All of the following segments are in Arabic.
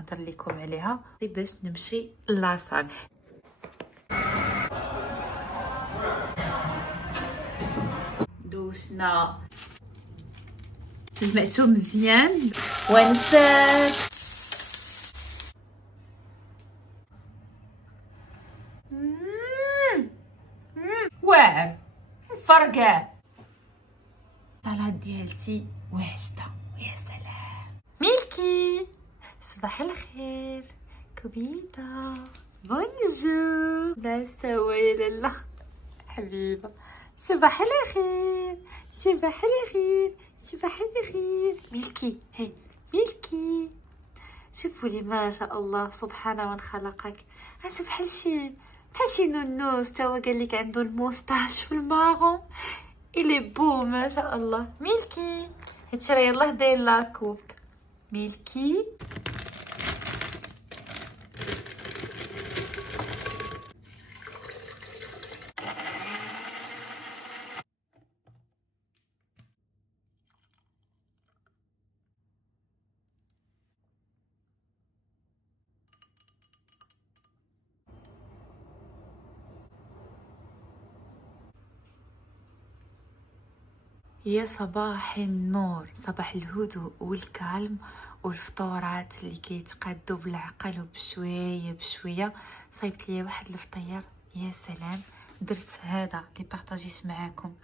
كنهضر لكم عليها باش نمشي لاصال. دوشنا سمعتو مزيان ونسات واعر مفرقع. الطلعه ديالتي واجده يا سلام. ميلكي صباح الخير. كبيده بونجور. لا سوي لاله حبيبه. صباح الخير صباح الخير صباح الخير. ميلكي هي ميلكي شوفوا لي ما شاء الله سبحان من خلقك. انت بحال شي نونوس تا هو قال لك عنده الموستاش في الماغون الي بو ما شاء الله. ميلكي هادشي راه يلاه داير لاكوب. ميلكي يا صباح النور، صباح الهدوء والكالم والفطورات اللي كيتقادوا بالعقل وبشويه بشويه. صايبت ليا واحد الفطير يا سلام. درت هذا اللي بارطاجيت معاكم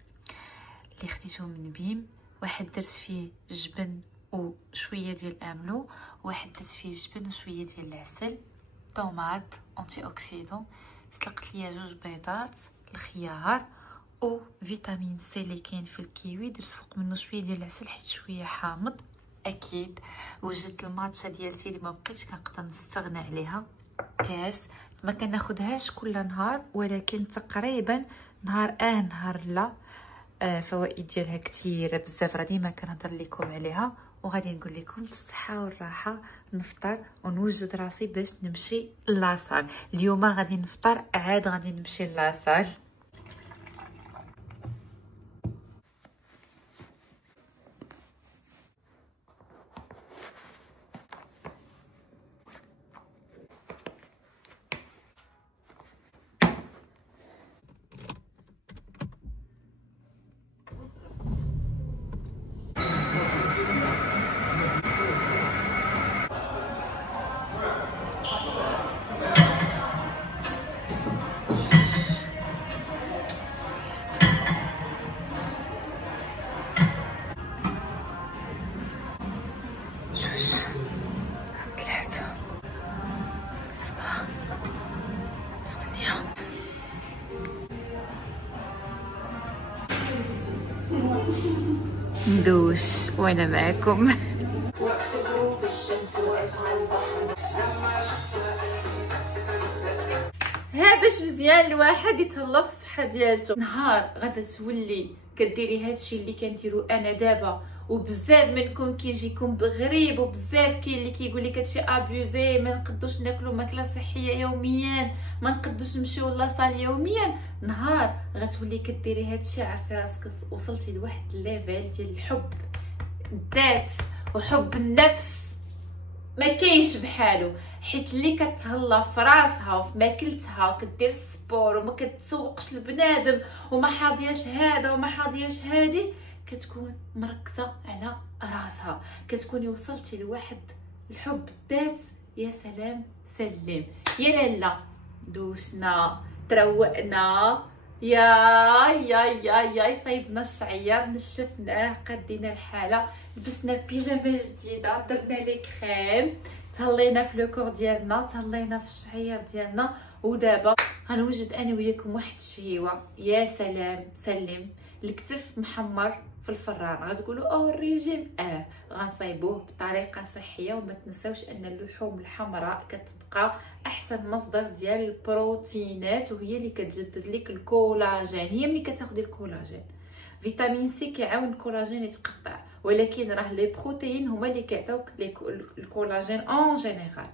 اللي خديته من بيم، واحد درت فيه جبن وشويه ديال الاملو، واحد درت فيه جبن وشويه ديال العسل، طوماط انتي اوكسيدون، سلقت ليا 2 بيضات، الخيار وفيتامين سي اللي كاين في الكيوي. درت فوق منه شويه ديال العسل حيت شويه حامض اكيد. وجدت الماتشا ديالتي اللي ما بقيتش كنقدر نستغنى عليها، كاس ما كناخذهاش كل نهار ولكن تقريبا نهار نهار لا. فوائد ديالها كثيره بزاف، راه ديما كنهضر لكم عليها وغادي نقول لكم بالصحه والراحه. نفطر ونوجد راسي باش نمشي لاصال. اليوم غادي نفطر عاد غادي نمشي لاصال. ندوش وانا معاكم. ها باش مزيان الواحد يتهلا في الصحه ديالته. نهار غادا تولي كديري هادشي اللي كنديرو انا دابا وبزاف منكم كيجيكم بغريب، وبزاف كاين اللي كيقول لك هادشي ابيوزي، ما نقدوش ناكلو ماكله صحيه يوميا، ما نقدوش نمشيو لاصال يوميا. نهار غتولي كديري هادشي عارفي راسك وصلتي لواحد الليفل ديال الحب الذات وحب النفس ما كاينش بحالو. حيت اللي كتهلا في راسها وفي ماكلتها وكدير السبور وما كتسوقش لبنادم وما حاضياش هذا وما حاضياش هادي، كتكون مركزه على راسها، كتكوني وصلتي لواحد الحب الذات. يا سلام سلم يا لالا. دوشنا تروقنا يا صايبنا الشعير، نشفناه، قدينا الحاله، لبسنا بيجامه جديده، درنا لي كريم، تهلينا في لو كور ديالنا، تهلينا في الشعير ديالنا. ودابا غنوجد انا وياكم واحد الشهيوه يا سلام سلم. الكتف محمر في الفران، غتقولوا او الريجيم غنصايبوه بطريقه صحيه. وما تنساوش ان اللحوم الحمراء كتبقى احسن مصدر ديال البروتينات، وهي اللي كتجدد لك الكولاجين. هي ملي كتاخدي الكولاجين، فيتامين سي كيعاون الكولاجين يتقطع، ولكن راه لي بروتين هما اللي كيعطيوك الكولاجين اون جينيرال.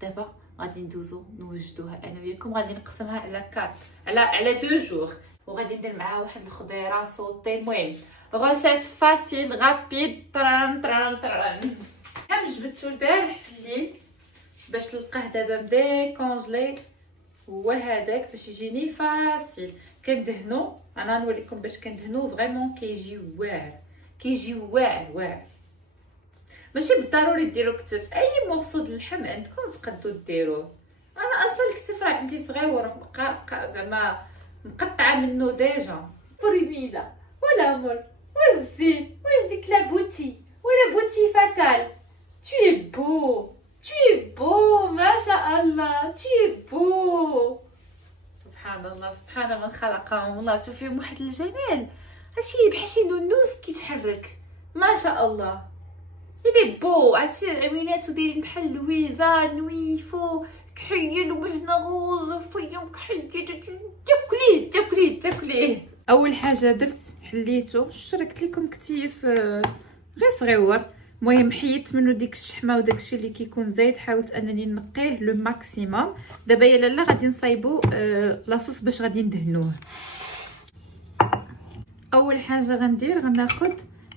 دابا غادي ندوزو نوجدوها انا وياكم، غادي نقسمها على 4 على 2 جور، وغادي ندير معاها واحد الخضيره صوتي. المهم غوسيت فاسيل غابيد. طران طران طران. كم جبدتو البارح في الليل باش نلقاه دابا مديكونجلي هو هذاك باش يجيني فاسيل. كندهنو، انا نوريكم باش كندهنو فريمون كيجي واعر، كيجي واعر. ماشي بالضروري ديروا كتف، اي مورسو د اللحم عندكم تقدروا ديروه. انا اصلا الكتف راه عندي صغيور زعما مقطعه منه ديجا. بريميزا ولا مر والزين واش ديك لا بوتي ولا بوتي فاتال. tu es beau ما شاء الله tu es beau. سبحان الله، سبحان من خلقهم، والله شوف فيهم واحد الجمال. هادشي بحال شي نونوس كيتحرك ما شاء الله. لي بو عرفتي عويناتو دايرين بحال لويزا نويفو كحيل وهنا غوز وفيهم كحيل. تاكليه. اول حاجه درت حليته، شفت راه قلت لكم كتيف غير صغيور. المهم حيدت منه ديك الشحمه وداكشي اللي كيكون زايد، حاولت انني نقيه لو ماكسيموم. دابا يا لاله غادي نصايبو لاصوص باش غادي ندهنوه. اول حاجه غناخذ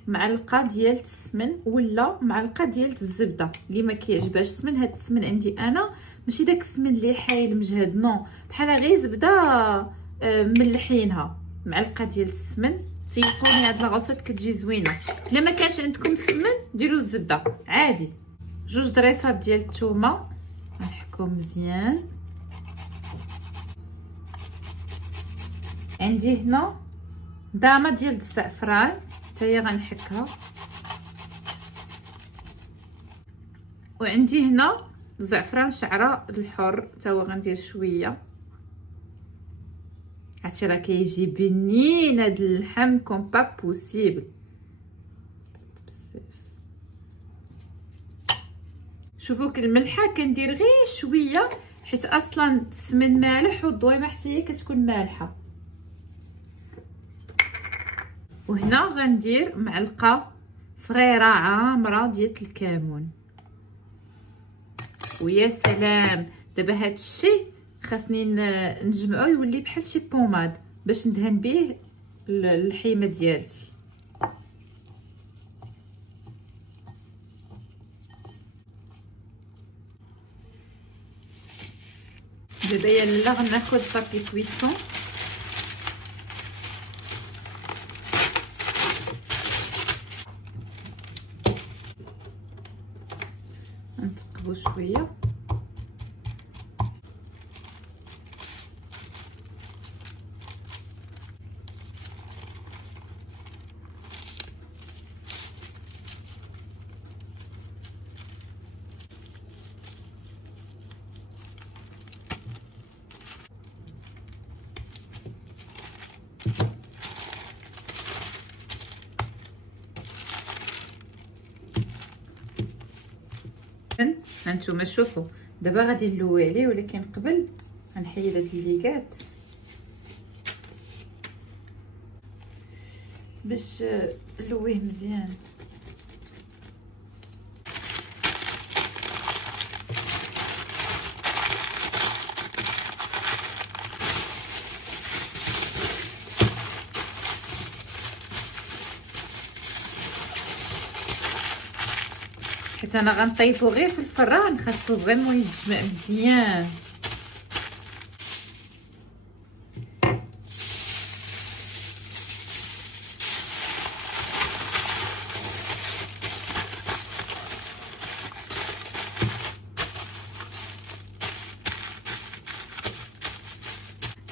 معلقه ديال السمن ولا معلقه ديال الزبده اللي ما كيعجبهاش السمن. هاد السمن عندي انا ماشي داك السمن اللي حايل مجهد، نو بحال غير زبده ملحينها. معلقه ديال السمن، تيقوني هاد لاغوسيط كتجي زوينه. الا ما كانش عندكم السمن ديروا الزبده عادي. 2 ضريصات ديال الثومه غنحكهم مزيان. عندي هنا دامه ديال الزعفران حتى هي غنحكها، وعندي هنا زعفران شعره الحر حتى هو غندير شويه. عرفتي راه كيجي بنين هاد اللحم كوم با بوسيبل. شوفوا الملحه كندير غير شويه حيت اصلا السمن مالح والضويمه حتى هي كتكون مالحه. وهنا غندير معلقه صغيره عامره ديال الكمون. ويا سلام، دابا هاد الشيء خاصني نجمعو يولي بحال شي بوماد باش ندهن به اللحيمه ديالتي. دابا يا لاله غناخذ بابي كويسون نتقبو شويه. هانتوما شوفوا دابا غادي نلوي عليه، ولكن قبل غنحيد هاد الليكات باش نلويه مزيان. حيت انا غنطيبو غير في الفران، خاصو فريمون يتجمع مزيان.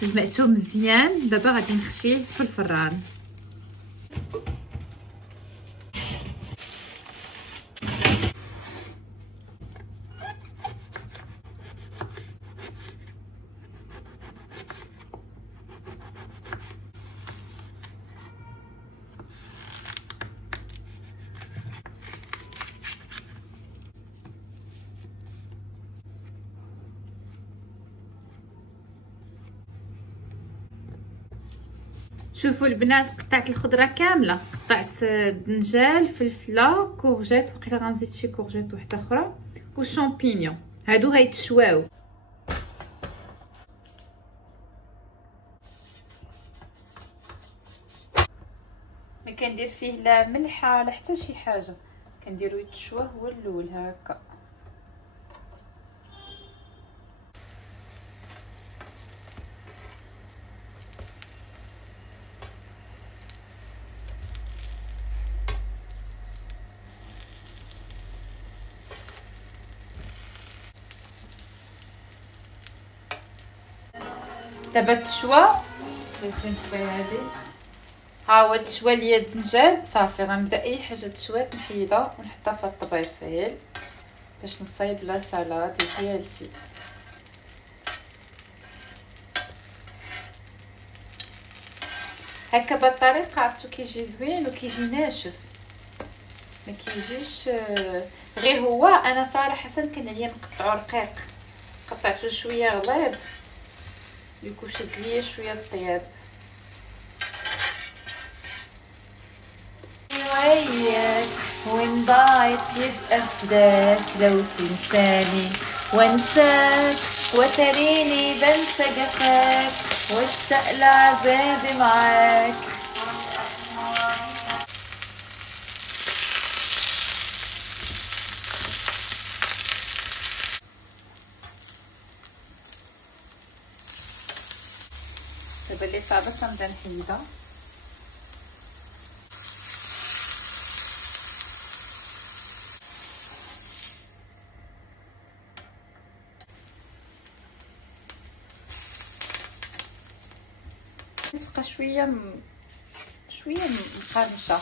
جمعتو مزيان، دابا غادي نخشيه في الفران. شوفوا البنات، قطعت الخضره كامله، قطعت دنجال، فلفله، كورجيت، وقيلا غنزيد شي كورجيت وحده اخرى، وشامبينيون. هادو غيتشواو. ما كندير فيه لا ملحه لا حتى شي حاجه، كنديرو يتشوى هو الاول هكا. دابا تشوى بغيتي نتبعي هادي. ها هو تشوى ليا الدنجال صافي. غنبدا اي حاجه تشوات نحيدها ونحطها في الطبيصيل باش نصايب لا سالاد ديالتي. هكا بهاد الطريقه عرفتو كيجي زوين وكيجي ناشف، ما كيجيش غير هو. انا صراحه كان عليا نقطعو رقيق، قطعته شويه غليظ يكون شد ليا شويه الطياب. وياك وين ضاعت يبقى فداك، لو تنساني وانساك وتريني بنسى جفاك واشتاق لعذابي معاك. دابا اللي صعبت تنبدا نحيدها. تبقى شويه مقرمشه،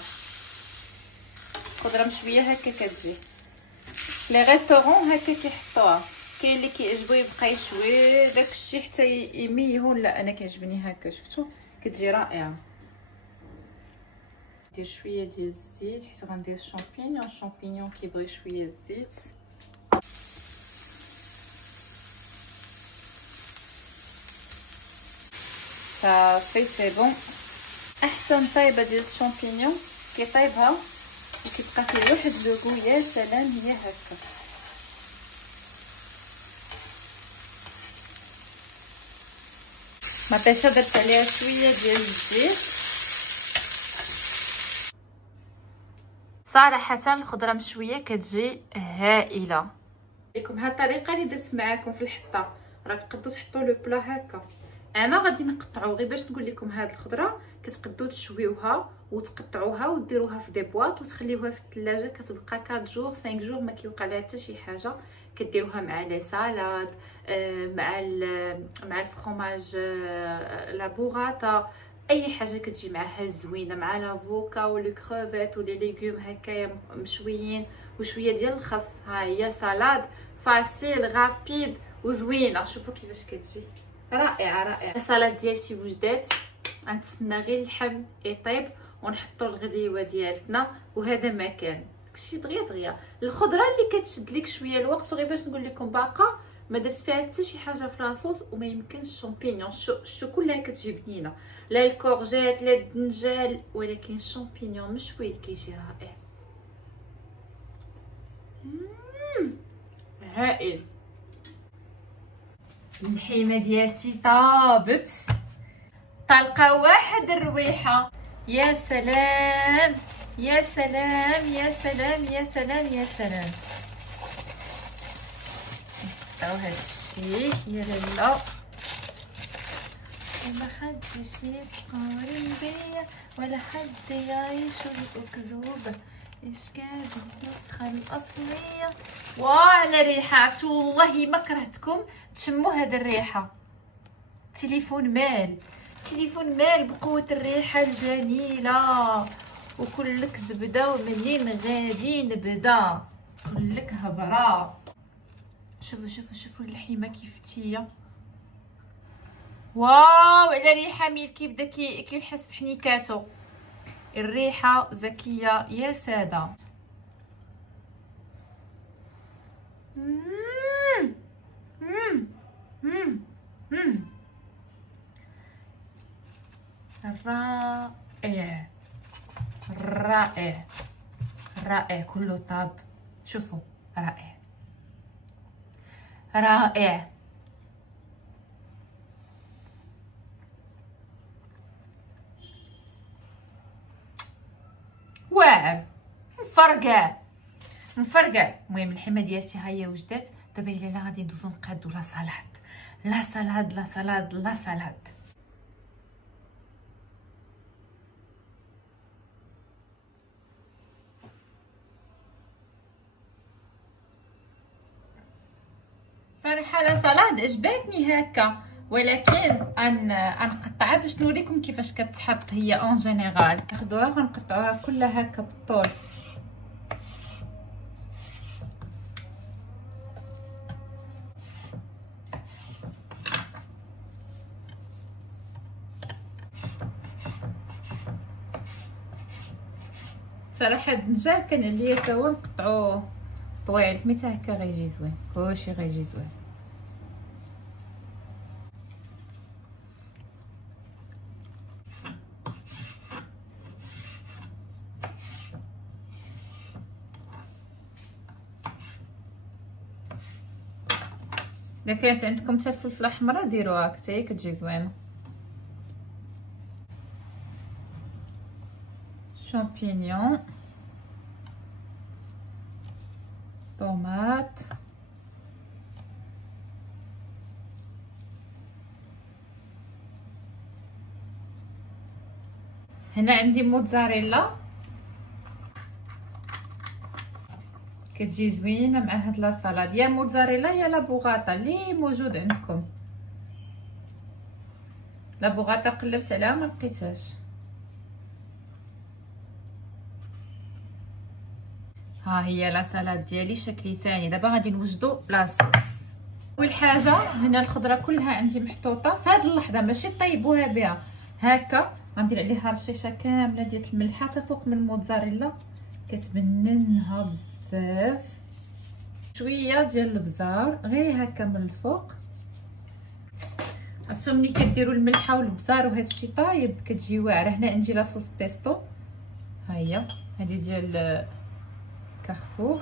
خضره مشويه هكا كتجي. لي ريستورون هكا كيحطوها، كاين اللي كيعجبو يبقى يشوي داكشي حتى يميهون. لا انا كيعجبني هكا، شفتو كتجي رائعه. ندير شويه ديال الزيت حيت غندير الشامبينيون كيبغي شويه الزيت. صافي سي بون. احسن طيبه ديال الشامبينيون كيطيبها وكيبقى فيه واحد لوغو يا سلام. هي هكا مطيشه درت عليها شويه ديال الزيت. صراحه الخضره مشويه كتجي هائله. لكم هاد الطريقه اللي درت معاكم في الحطه، راه تقدروا تحطوا لو بلا هكا. انا غادي نقطعو غير باش نقول لكم هاد الخضره كتقدروا تشويوها وتقطعوها وديروها في دي بواط وتخليوها في الثلاجه، كتبقى 4 جور 5 جور ما كيوقع لها حتى شي حاجه. كديروها مع لي سالاد، مع الفرomاج لا بوغاطا، اي حاجه كتجي معها زوينه، مع لافوكا ولي كروفيت ولي ليغوم هكايا مشويين وشويه ديال الخس. ها هي سالاد فاسيل رابيد وزوينه. شوفوا كيفاش كتجي رائعه رائعه. السلطه ديالتي وجدات، غنتسنى غير اللحم يطيب ونحطوا الغديوه ديالتنا وهذا ما كان. داكشي دغيا الخضره اللي كتشد لك شويه الوقت. وغير باش نقول لكم باقا ما درت فيها حتى شي حاجه في لاصوص وما يمكنش الشامبينيون. شو كلها كتجي بنينه، لا الكورجيت لا الدنجال، ولكن الشامبينيون مشوي كيجي رائع. هائل. اللحيمه ديالتي طابت، طلقه واحد الرويحه. يا سلام يا سلام يا سلام يا سلام يا سلام. نحطو هادشي يا لالا. وما حدش يقارن بيا ولا حد يعيش الاكذوبه، ايش كان النسخه الاصليه. وعلى ريحه عرفتو والله ما كرهتكم تشموا هاد الريحه. تليفون مال بقوه الريحه الجميله. وكلك زبده ومنين غادي نبدا كلك هبره. شوفوا اللحيمه كيف تهي. واو على ريحه ميل كيبدا كينحس في حنيكاتو. الريحه زكيه يا ساده. رائع رائع رائع كله طاب. شوفوا رائع رائع. واعر مفرقع. المهم اللحمه ديالتي ها هي وجدات. دابا الا غادي ندوزو نقادو لا سالاد. صراحه لا سالاد عجباتني هكا. ولكن غنقطعها باش نوريكم كيفاش كتحط هي اون جينيرال. ناخذوها ونقطعوها كلها هكا بالطول. صراحه هاد الدجاج كان عليا حتى هو نقطعوه طويل، متى هكا غيجي زوين، كلشي غيجي زوين. الا كانت عندكم حتى الفلفله حمراء ديروها حتى هي كتجي زوينه. شامبينيون، طوماط، هنا عندي موتزاريلا كتجي زوينه مع هاد لاصالاد، يا موتزاريلا يا لا بوغاطا اللي موجود عندكم. لا بوغاطا قلبت عليها ما لقيتهاش. ها هي لاصالاد ديالي شكلي ثاني. دابا غادي نوجدوا لاصوص. اول حاجه هنا الخضره كلها عندي محطوطه في هذه اللحظه، ماشي طيبوها بها هكا. غندير عليها رشيشه كامله ديال الملحه حتى فوق من الموتزاريلا كتبننها بزاف. شويه ديال البزار غير هكا من الفوق. عرفتوا ملي كديروا الملحه والبزار وهادشي طايب كتجي واعره. هنا عندي لاصوص بيستو، ها هي هذه ديال كارفور.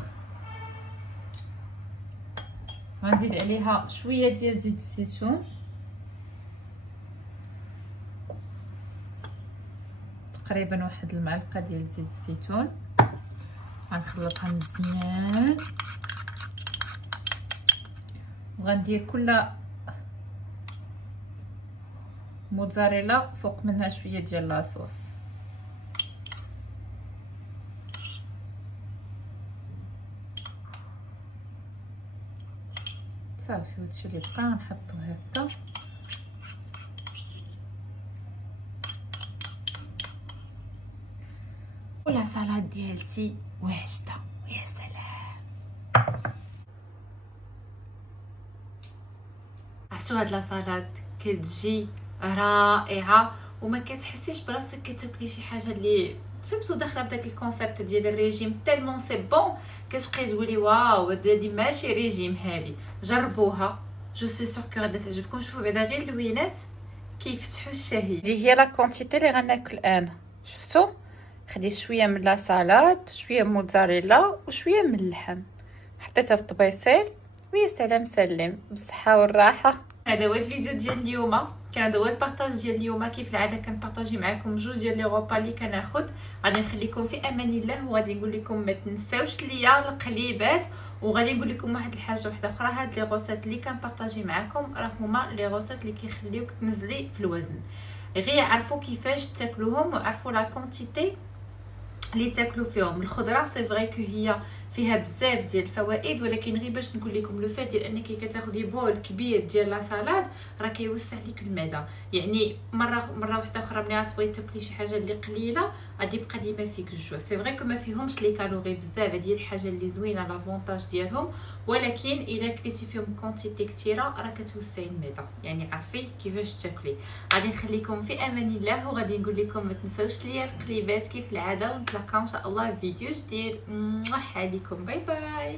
غنزيد عليها شويه ديال زيت الزيتون، تقريبا واحد المعلقه ديال زيت الزيتون. غنخلطها مزيان وغندير كل موتزاريلا فوق منها شويه ديال لاصوص. صافي هادشي اللي بقى نحطو هكا. ولا سلطه ديالتي واجده ويا سلام. عرفتوا هاد لاصالاد كتجي رائعه وما كتحسيش براسك كتاكلي شي حاجه اللي فهمتوا داخله بداك الكونسيبت ديال الريجيم تالمون سي بون كتبقاي تقولي واو هادي ماشي ريجيم. هادي جربوها جو سوي سور كو غادا تعجبكم. شوفوا بعدا غير اللوينات كيفتحوا الشهيه. دي هي لا كونتيتي اللي غناكل الان. شفتوا خديت شويه من لا سالاد، شويه موتزاريلا وشويه من اللحم، حطيتها في الطبيصيل ويا سلام سلم بالصحه والراحه. هذا هو الفيديو ديال اليوم، كان هذا هو البارطاج ديال اليوم. كيف العاده كنبارطاجي معكم جوج ديال لي غوبا اللي كناخذ. غادي نخليكم في امان الله وغادي نقول لكم ما تنساوش ليا القليبات. وغادي نقول لكم واحد الحاجه واحده اخرى، هاد لي غوسيت اللي كنبارطاجي معكم راه هما لي غوسيت اللي كيخليوك تنزلي في الوزن. غير عرفوا كيفاش تاكلوهم وعرفوا لا كونتيتي اللي تاكلوا فيهم. الخضره سي فري كو هي فيها بزاف ديال الفوائد، ولكن غير باش نقول لكم لو فات ديال انك كتاخدي بول كبير ديال لا سالاد راه كيوسع لك المعده. يعني مره واحده اخرى ملي غتبغي تاكلي شي حاجه اللي قليله غادي يبقى ديما فيك الجوع. سي فري كو ما فيهمش لي كالوري بزاف، هذه الحاجه اللي زوينه لافونتاج ديالهم، ولكن الا كليتي فيهم كونتيتي كثيره راه كتوسعي المعده. يعني عرفي كيفاش تاكلي. غادي نخليكم في امان الله وغادي نقول لكم ما تنساوش ليا القليبات كيف العاده، ونتلاقاو ان شاء الله في فيديو جديد. عليكم باي باي.